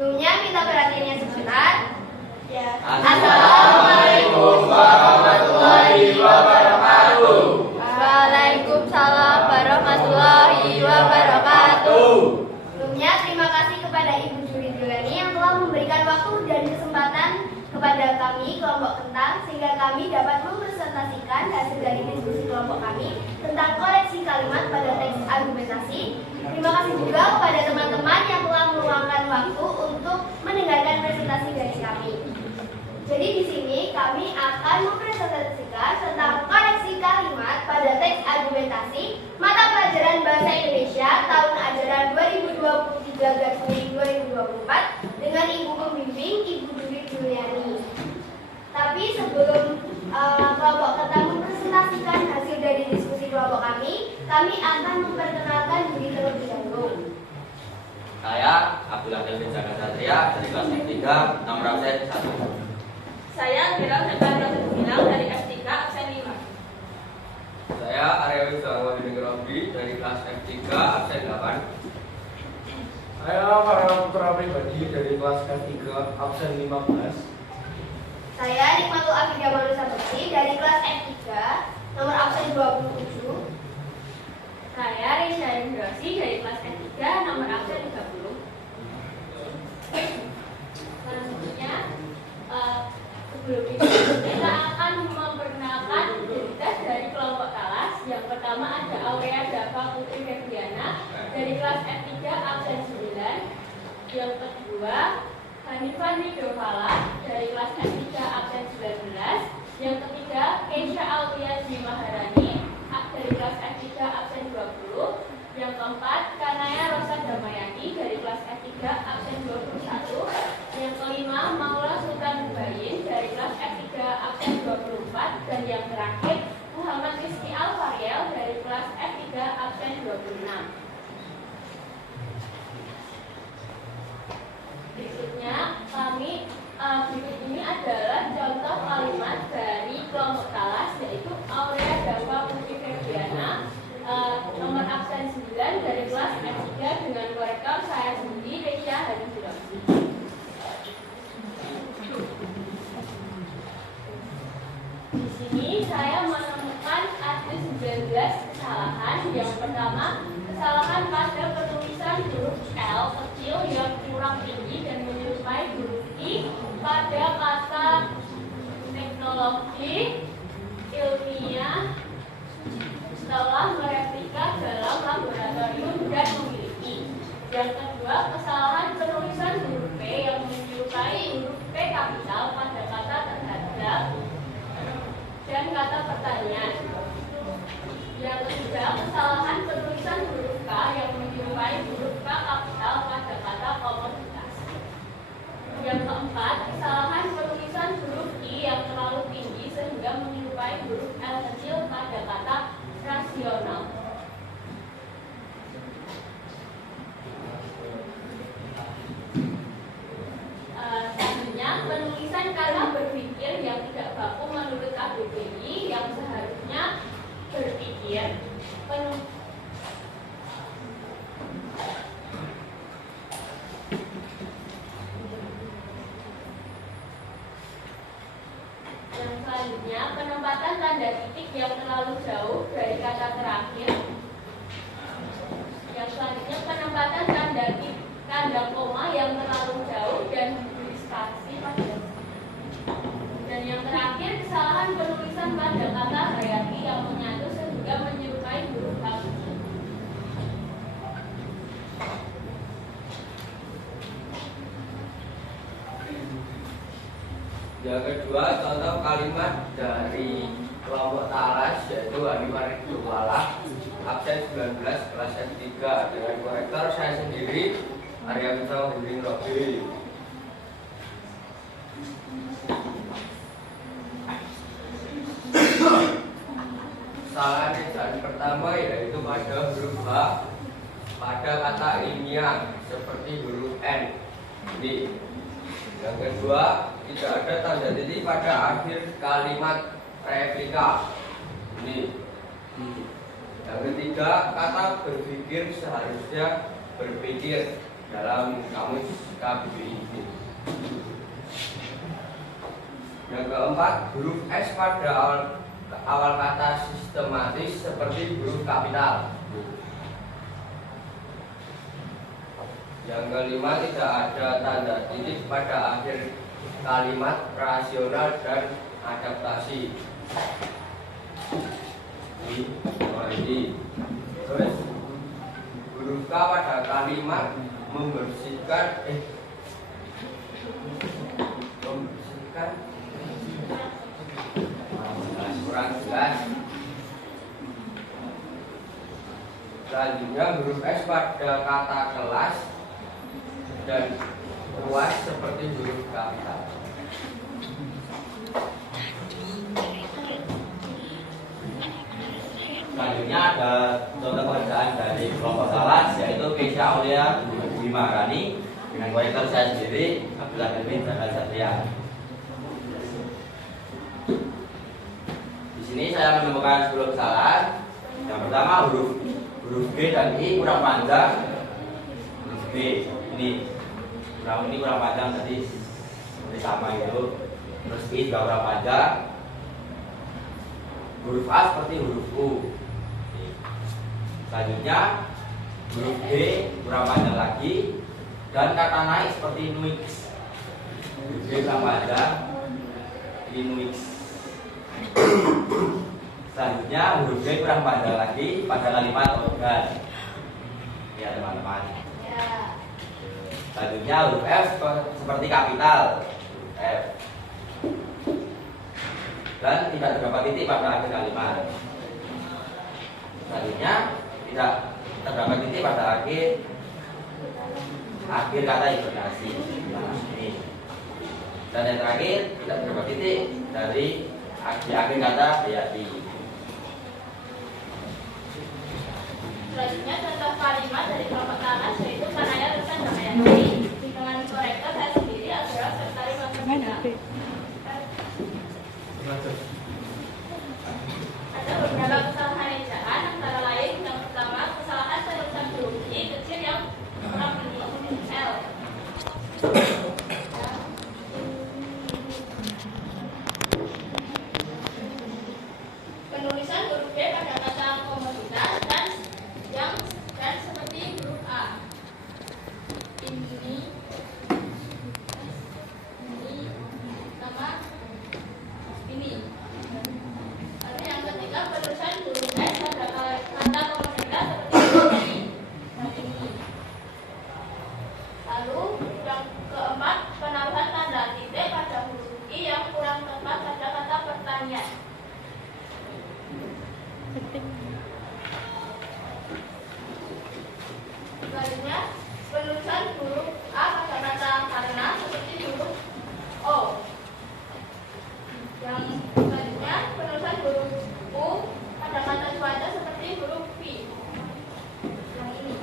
Sebelumnya minta perhatiannya sebentar. Ya. Assalamualaikum warahmatullahi wabarakatuh. Waalaikumsalam warahmatullahi wabarakatuh. Sebelumnya terima kasih kepada Ibu Juri Dilani yang telah memberikan waktu dan kesempatan kepada kami kelompok Kentang sehingga kami dapat mempresentasikan hasil dari diskusi kelompok kami tentang koleksi kalimat pada teks argumentasi. Terima kasih juga kepada teman-teman yang telah meluangkan waktu untuk mendengarkan presentasi dari kami. Jadi di sini kami akan mempresentasikan tentang koleksi kalimat pada teks argumentasi mata pelajaran Bahasa Indonesia tahun ajaran 2023/2024 dengan Ibu Pembimbing Ibu Juri Juliani. Tapi sebelum kelompok Kentang mempresentasikan hasil dari diskusi kelompok kami akan memperkenalkan diri terlebih dahulu. Saya Abdullah Delvin Jaka Satria dari kelas F3, nomor absen 1. Saya Gilang Gilang dari F3 absen 5. Saya Arya Wisarwa Dinegorobi dari kelas F3 absen 8. Saya Farhan Putra Pribadi dari kelas F3 absen 15. Saya Nikmatul Afidah Manusa Bekti dari kelas F3 nomor absen 27. Saya Risha Indrasi dari kelas F3 nomor absen 30. Selanjutnya sebelum itu kita akan memperkenalkan identitas dari kelompok Talas. Yang pertama ada Aurea Dava Putri Febriana dari kelas F3 absen 9. Yang kedua Hanifah Nidovala dari kelas F3 absen 19. Yang ketiga Keisha Auliazi Maharani dari kelas F3 absen 20. Yang keempat Kanaya Rosa Damayani dari kelas F3 absen 21. Yang kelima Maula Sultan Bayin dari kelas F3 absen 24. Dan yang terakhir Muhammad Rizky Alfariel dari kelas F3 absen 26. Berikut ini adalah contoh kalimat dari kelompok Talas, yaitu Aurea Dava Putri Febriana nomor absen 9 dari kelas F3 dengan korektor saya sendiri Risha Hadijirah. Di sini saya menemukan ada 19 kesalahan. Yang pertama, kesalahan pada penulisan huruf L kecil yang kurang tinggi dan menyerupai huruf I pada kata teknologi ilmiah setelah mereplika dalam laboratorium dan memiliki. Yang kedua, kesalahan penulisan huruf P yang menyerupai huruf P kapital pada kata terhadap dan kata pertanyaan. Yang ketiga, kesalahan penulisan huruf K yang menyerupai huruf K kapital pada kata komoditas. Yang keempat, kesalahan penulisan huruf I yang terlalu tinggi sehingga menyerupai huruf L kecil pada kata rasional. Selanjutnya, penulisan kata berpikir yang tidak baku menurut KBBI yang seharusnya berpikir. Yang selanjutnya, penempatan tanda titik yang terlalu jauh dari kata terakhir. Yang selanjutnya, penempatan tanda koma yang terlalu jauh dan diberi spasi pada. Dan yang terakhir, kesalahan penulisan pada kata Hayati yang menyatu sehingga menyerupai huruf H. Yang kedua, contoh kalimat dari kelompok Talas, yaitu Hanifah Nidovala absen 19 kelas F3 dengan korektor saya sendiri Arya Wisarwa Dinegorobi. Kesalahan ejaan pertama yaitu pada huruf H pada kata ilmiah seperti huruf N. Ini. Yang kedua, tidak ada tanda titik pada akhir kalimat replika. Ini. Yang ketiga, kata berpikir seharusnya berpikir dalam kamus KBBI. Yang keempat, huruf S pada awal kata sistematis seperti huruf kapital. Yang kelima, tidak ada tanda titik pada akhir kalimat, rasional dan adaptasi. Terus huruf K pada kalimat membersihkan kurang jelas. Selanjutnya huruf S pada kata kelas dan luas seperti huruf kapital. Selanjutnya ada contoh pekerjaan dari kelompok kelas, yaitu Keisha Aulia Dwi Maharani dengan korektor saya sendiri Abdullah Kevin dan Satria. Di sini saya menemukan 10 kesalahan. Yang pertama, huruf G dan I kurang panjang. Huruf G ini kurang panjang, tadi seperti sama itu. Terus I juga kurang panjang. Huruf A seperti huruf U. Selanjutnya huruf G kurang panjang lagi, dan kata naik seperti nuix. Huruf G kurang panjang, ini nuix. Selanjutnya huruf G kurang panjang lagi pada kalimat organ. Ya teman-teman. Selanjutnya huruf F seperti kapital, F. Dan tidak terdapat titik pada akhir kalimat. Selanjutnya tidak terdapat titik pada akhir kata hibernasi. Ini. Dan yang terakhir, tidak terdapat titik dari akhir kata hayati. Selanjutnya contoh kalimat dari kelompok talas, yaitu Kanaya Resan dan Hayati. Dengan korektor saya sendiri adalah Sertari Masudina. Ada beberapa kesalahan ejaan, antara lain yang pertama, kesalahan penulisan huruf I kecil yang kurang mendukung L. Penulisan huruf B pada kata komoditas dan seperti huruf A. Ini sama ini. Lalu yang ketiga, penulisan huruf S pada kata komoditas seperti huruf I dan ini. Lalu yang keempat, penambahan tanda titik pada huruf I yang kurang tepat pada kata pertanyaan. Selanjutnya, penulisan huruf A pada kata karena seperti huruf O. Yang selanjutnya, penulisan huruf U pada kata cuaca seperti huruf V. Yang ini.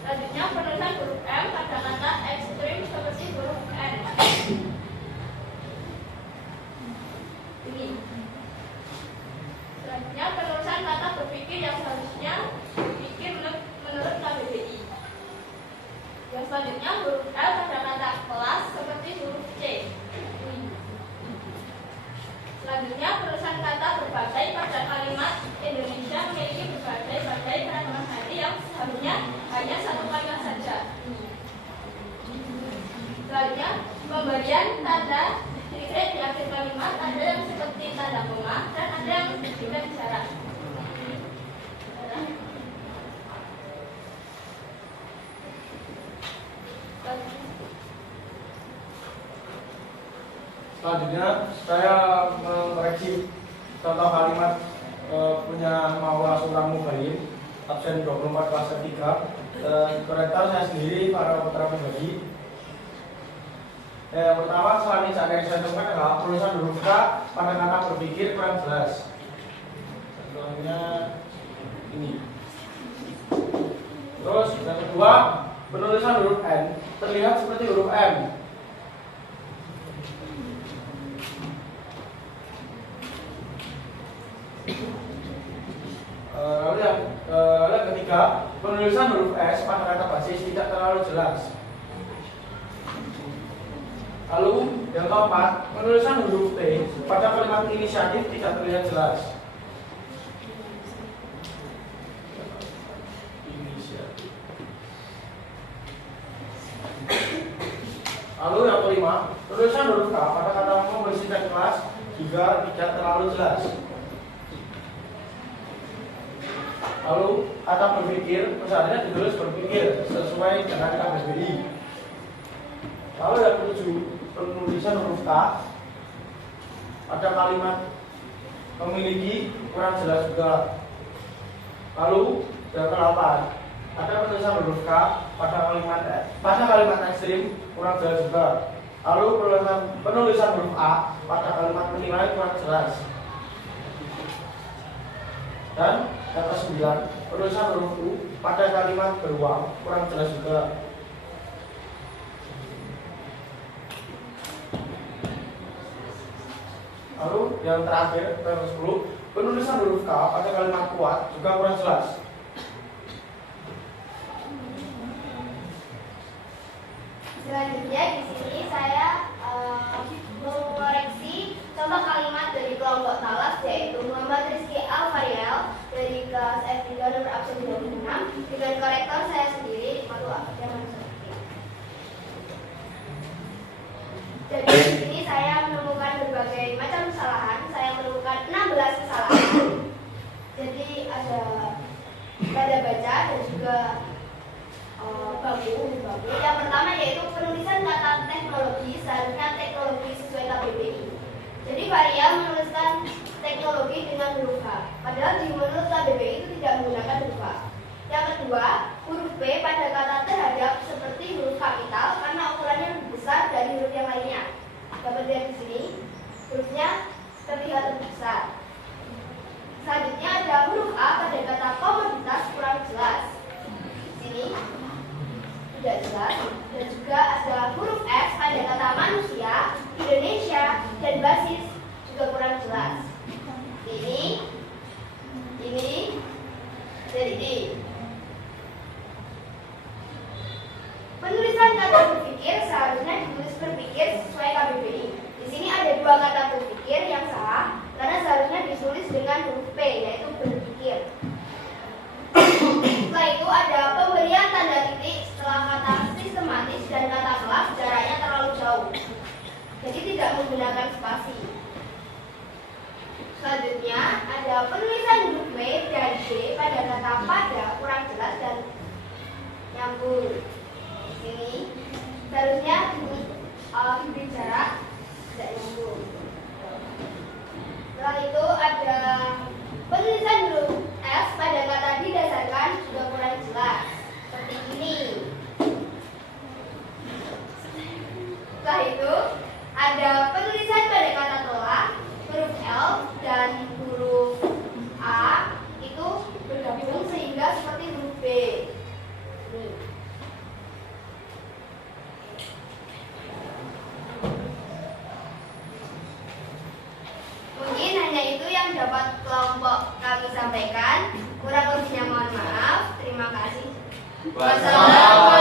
Selanjutnya, penulisan huruf M pada kata ekstrim seperti huruf N. Ini. Selanjutnya, penulisan kata berpikir yang seharusnya berpikir menurut KBBI. Yang selanjutnya, huruf L pada kata kelas seperti huruf C. Selanjutnya, penulisan kata berbagai pada kalimat Indonesia memiliki berbagai keragaman hari yang seharusnya hanya satu kalimat saja. Selanjutnya, pemberian tanda titik di akhir kalimat ada yang seperti tanda koma dan ada yang tidak isyarat. Selanjutnya saya mengoreksi contoh kalimat punya Maula Surang Mubayin, absen 24 kelas 3. Korektor saya sendiri, para putra pribadi. Yang pertama, kesalahan ejaan yang saya temukan adalah penulisan huruf K pada kata berpikir kurang jelas. Contohnya ini. Terus yang kedua, penulisan huruf N terlihat seperti huruf M. Lalu yang ketiga, penulisan huruf S pada kata basis tidak terlalu jelas. Lalu yang keempat, penulisan huruf T pada kalimat inisiatif tidak terlihat jelas. Inisiatif. Lalu yang kelima, penulisan huruf K pada kata memberi teks kelas juga tidak terlalu jelas. Lalu kata berpikir, pesannya ditulis berpikir sesuai dengan KBBI. Lalu yang ketujuh, penulisan huruf K pada kalimat memiliki kurang jelas juga. Lalu yang ke-8, ada penulisan huruf K pada kalimat ekstrim kurang jelas juga. Lalu penulisan huruf A pada kalimat menilai kurang jelas. Dan yang ke-9, penulisan huruf U pada kalimat beruang kurang jelas juga. Lalu yang terakhir, yang ke-10, penulisan huruf K pada kalimat kuat juga kurang jelas. Selanjutnya di sini saya mengoreksi contoh kalimat dari kelompok talas, yaitu Muhammad Rizky Al-Fariel dari kelas F3 nomor absen 26 dengan korektor saya sendiri, malu jangan sedikit. Jadi di sini saya menemukan berbagai macam kesalahan. Saya menemukan 16 kesalahan. Jadi ada tanda baca dan juga bambu. Yang pertama yaitu penulisan kata teknologi, seharusnya teknologi sesuai KBBI. Jadi Faria menuliskan teknologi dengan huruf H, padahal di menurut KBBI itu tidak menggunakan huruf H. Yang kedua, huruf B pada kata terhadap seperti huruf kapital karena ukurannya lebih besar dari huruf yang lainnya. Dapat lihat di sini, hurufnya terlihat lebih besar. Selanjutnya ada huruf A pada kata komoditas kurang jelas. Di sini tidak jelas. Dan juga ada huruf S pada kata manusia, Indonesia, dan basis juga kurang jelas. Ini, dan ini. Penulisan kata berpikir seharusnya ditulis berpikir sesuai KBBI. Di sini ada dua kata berpikir yang salah karena seharusnya ditulis dengan huruf P, yaitu berpikir. Setelah itu ada pemberian tanda titik setelah kata sistematis dan kata kelas jaraknya terlalu jauh, jadi tidak menggunakan spasi. Selanjutnya ada penulisan huruf W dan D pada kata pada kurang jelas dan nyambung. Ini seharusnya diberi jarak, tidak nyambung. Setelah itu ada penulisan huruf S pada kata didasarkan juga kurang jelas, seperti ini. Setelah itu ada penulisan pada kata telah, huruf L dan huruf A itu bergabung sehingga seperti huruf B. Nih. Mungkin hanya itu yang dapat kelompok kami sampaikan. Kurang lebihnya mohon maaf. Terima kasih. Wassalamualaikum.